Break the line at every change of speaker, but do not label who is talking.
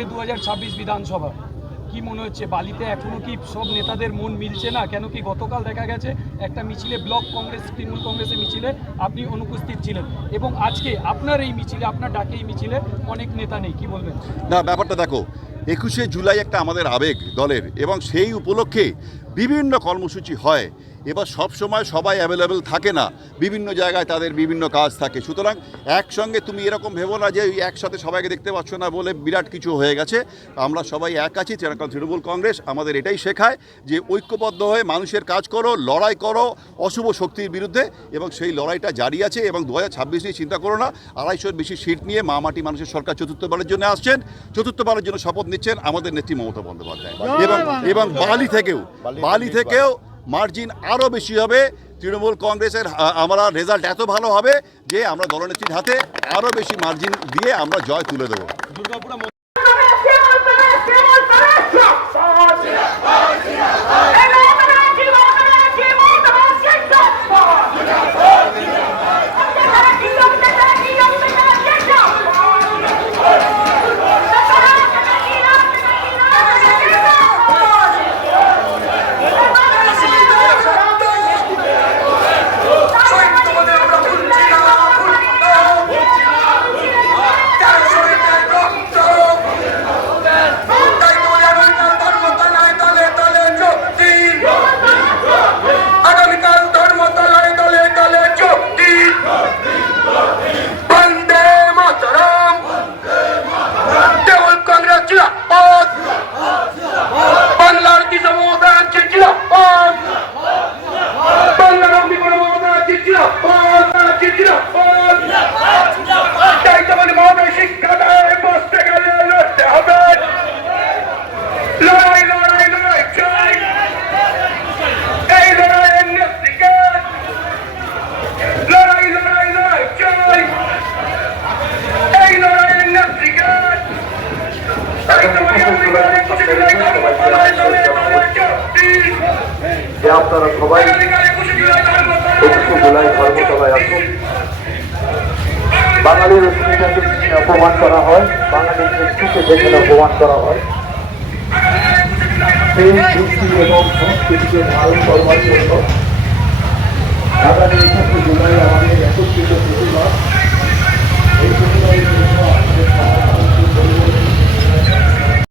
সামনে দু বিধানসভা। কি মনে হচ্ছে, বালিতে এখনও কি সব নেতাদের মন মিলছে না? কেন কি গতকাল দেখা গেছে, একটা মিছিলে, ব্লক কংগ্রেস, তৃণমূল কংগ্রেসের মিছিলে আপনি অনুপস্থিত ছিলেন। এবং আজকে আপনার এই মিছিলে, আপনার ডাকে এই মিছিলে অনেক নেতা নেই, কি বলবেন?
না, ব্যাপারটা দেখো, একুশে জুলাই একটা আমাদের আবেগ দলের, এবং সেই উপলক্ষে বিভিন্ন কর্মসূচি হয়। এবার সব সময় সবাই অ্যাভেলেবেল থাকে না। বিভিন্ন জায়গায় তাদের বিভিন্ন কাজ থাকে। সুতরাং একসঙ্গে তুমি এরকম ভেবো না যে ওই একসাথে সবাইকে দেখতে পাচ্ছ না বলে বিরাট কিছু হয়ে গেছে। আমরা সবাই এক আছি তৃণমূল কংগ্রেস আমাদের এটাই শেখায় যে ঐক্যবদ্ধ হয়ে মানুষের কাজ করো লড়াই করো অশুভ শক্তির বিরুদ্ধে এবং সেই লড়াইটা জারি আছে এবং দু হাজার ছাব্বিশ নিয়ে চিন্তা করো না। আড়াইশোর বেশি সিট নিয়ে মা মাটি মানুষের সরকার চতুর্থবারের জন্য আসছেন। চতুর্থবারের জন্য শপথ নিচ্ছেন আমাদের নেত্রী মমতা বন্দ্যোপাধ্যায়। এবং এবং বালি থেকেও বালি থেকেও মার্জিন আরও বেশি হবে। তৃণমূল কংগ্রেসের আমরা রেজাল্ট এত ভালো হবে যে আমরা দলনেত্রীর হাতে আরও বেশি মার্জিন দিয়ে আমরা জয় তুলে দেবো।
তোমাদের
যে আপনারা সবাই
একুশে জুলাই ধর্মতলায়
আসুন। বাঙালির অস্মিতাকে অপমান করা হয়, বাঙালির নেতৃত্বে যেখানে অপমান করা হয়। সেই যুক্তি এবং সংস্কৃতিকে ধারণ করবার জন্য আগামী একুশে জুলাই আমাদের একত্রিত প্রতিবাদ।